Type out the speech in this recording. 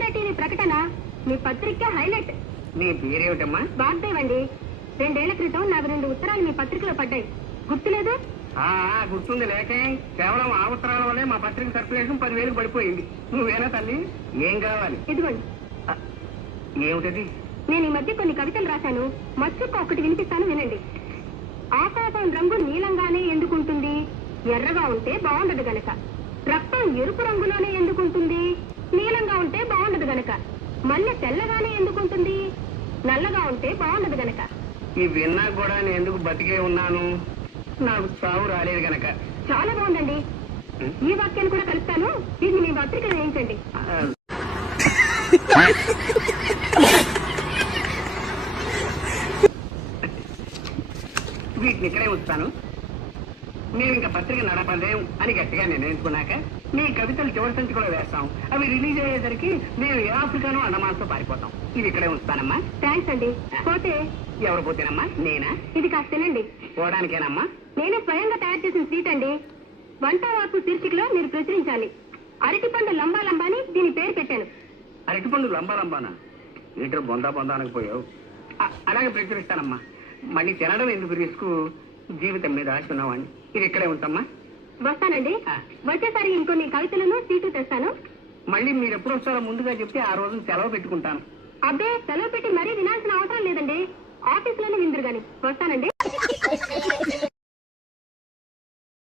ప్రకటన మీ పత్రిక హైలైట్. నీ పేరేమిటమ్మా? వాగ్దేవ్ అండి. 2 ఏళ్ల క్రితం నాకు 2 ఉత్తరాలు మీ పత్రికలో పడ్డాయి, గుర్తులేదు? గుర్తుంది. లేకే కేవలం ఆ ఉత్తరాల వల్లే మా పత్రిక సర్క్యులేషన్ 10,000 పడిపోయింది. నువ్వేనా తల్లి? ఏం కావాలి? ఇదిగోండి. ఏమిటది? నేను ఈ మధ్య కొన్ని కవితలు రాశాను, మచ్చుక్క ఒకటి వినిపిస్తాను, వినండి. ఆకాశం రంగు నీలంగానే ఎందుకుంటుంది? ఎర్రగా ఉంటే బాగుండదు గనక. రక్తం ఎరుపు రంగులోనే ఎందుకుంటుంది? నీలంగా ఉంటే బాగుండదు గనక. మల్లె తెల్లగానే ఎందుకుంటుంది? నల్లగా ఉంటే బాగుండదు గనక. ఈ విన్నా కూడా నేను ఎందుకు బతికే ఉన్నాను? నాకు చావు రాలేదు గనక. చాలా బాగుందండి. ఈ వాక్యాన్ని కూడా కలుపుతాను, దీన్ని మీ పత్రికలు వేయించండి. వీటిని ఇక్కడే ఉంచుతాను. మేము ఇంకా పత్రిక నడపలేం అని గట్టిగా నిర్ణయించుకున్నాక మీ కవితలు చివరి సంచికలో వేస్తాం. అవి రిలీజ్ అయ్యేసరికి మేము ఏ ఆఫ్రికానో అండమాన్తో పారిపోతాం. ఇవి ఇక్కడే ఉంచుతానమ్మా. థ్యాంక్స్ అండి. పోతే ఎవరు పోతేనమ్మా? నేనా? ఇది కాస్త తినండి. పోవడానికేనమ్మా? నేనే స్వయంగా తయారు చేసిన స్వీట్ అండి. వంట వార్పు శీర్షికలో మీరు ప్రచురించాలి. అరటిపండు లంబా లంబాని దీని పేరు పెట్టాను. అరటిపండు లంబా లంబానా? లీటర్ బొందా బొందానికి పోయావు. అలాగే ప్రచురిస్తానమ్మా. మళ్ళీ తినడం ఎందుకు రిస్క్? జీవితం మీద ఆశ ఉన్నవాడిని. ఇది ఇక్కడే ఉంటమ్మా. వస్తానండి. వచ్చేసారి ఇంకొన్ని కవితలను సీటు తెస్తాను. మళ్ళీ మీరు ఎప్పుడు వస్తారో ముందుగా చెప్తే ఆ రోజు సెలవు పెట్టుకుంటాను. అబ్బే, సెలవు పెట్టి మరీ వినాల్సిన అవసరం లేదండి. ఆఫీసులోనే విందురు గాని. వస్తానండి.